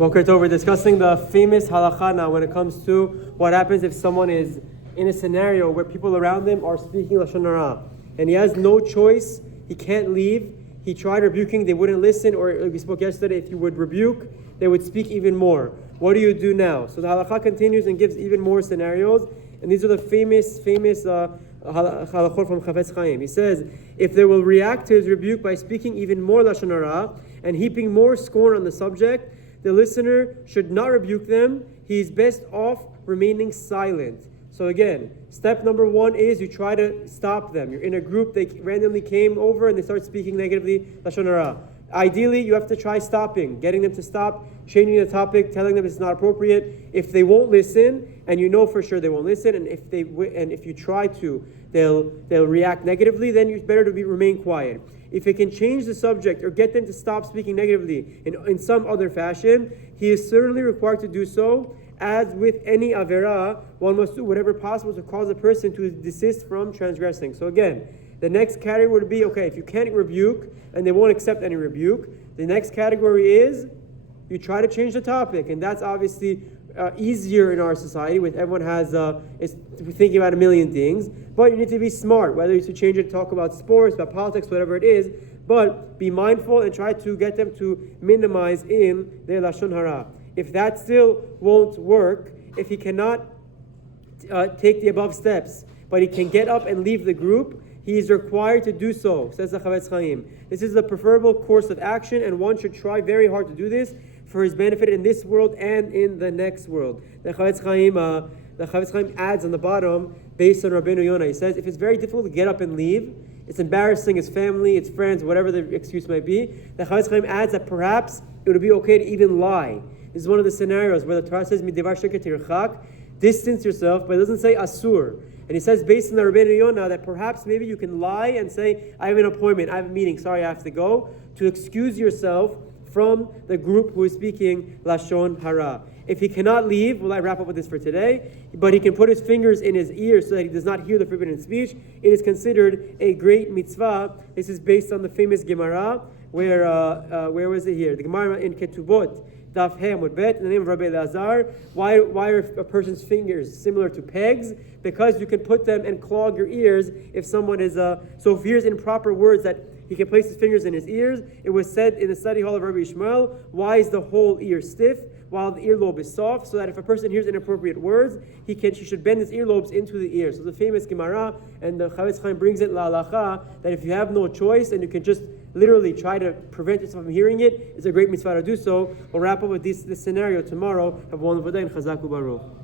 Boker Tov, we're discussing the famous halacha now when it comes to what happens if someone is in a scenario where people around him are speaking Lashon Hara and he has no choice, he can't leave. He tried rebuking, they wouldn't listen, or we spoke yesterday, if you would rebuke, they would speak even more. What do you do now? So the halacha continues and gives even more scenarios, and these are the famous halachot from Chafetz Chaim. He says, if they will react to his rebuke by speaking even more Lashon Hara and heaping more scorn on the subject, the listener should not rebuke them. He is best off remaining silent. So again, step number one is you try to stop them. You're in a group, they randomly came over and they start speaking negatively Lashon Hara. Ideally, you have to try stopping, getting them to stop, changing the topic, telling them it's not appropriate. If they won't listen, and you know for sure they won't listen, and if you try to, they'll react negatively, then it's better to remain quiet. If it can change the subject or get them to stop speaking negatively in some other fashion, he is certainly required to do so. As with any avera, one must do whatever possible to cause a person to desist from transgressing. So again, the next category would be, okay, if you can't rebuke and they won't accept any rebuke, the next category is you try to change the topic, and that's obviously easier in our society, with everyone is thinking about a million things. But you need to be smart, whether you should change it to talk about sports, about politics, whatever it is. But be mindful and try to get them to minimize in their Lashon Hara. If that still won't work, if he cannot take the above steps, but he can get up and leave the group, he is required to do so, says the Chafetz Chaim. This is the preferable course of action, and one should try very hard to do this for his benefit in this world and in the next world. The Chafetz Chaim adds on the bottom, based on Rabbeinu Yonah, he says, if it's very difficult to get up and leave, it's embarrassing, his family, his friends, whatever the excuse might be, the Chafetz Chaim adds that perhaps it would be okay to even lie. This is one of the scenarios where the Torah says, Midivar sheket tirchak, distance yourself, but it doesn't say asur. And he says, based on the Rabbeinu Yonah, that perhaps maybe you can lie and say, I have an appointment, I have a meeting, sorry, I have to go, to excuse yourself from the group who is speaking Lashon Hara. If he cannot leave, will I wrap up with this for today? But he can put his fingers in his ears so that he does not hear the forbidden speech. It is considered a great mitzvah. This is based on the famous Gemara, where was it here? The Gemara in Ketubot, Daf Hamud Bet, in the name of Rabbi Elazar. Why are a person's fingers similar to pegs? Because you can put them and clog your ears if someone is so if he hears improper words that he can place his fingers in his ears. It was said in the study hall of Rabbi Ishmael, why is the whole ear stiff while the earlobe is soft? So that if a person hears inappropriate words, she should bend his earlobes into the ear. So the famous Gemara, and the Chafetz Chaim brings it la halacha, that if you have no choice and you can just literally try to prevent yourself from hearing it, it's a great mitzvah to do so. We'll wrap up with this scenario tomorrow. Have a wonderful day and Chazak U'Baruch.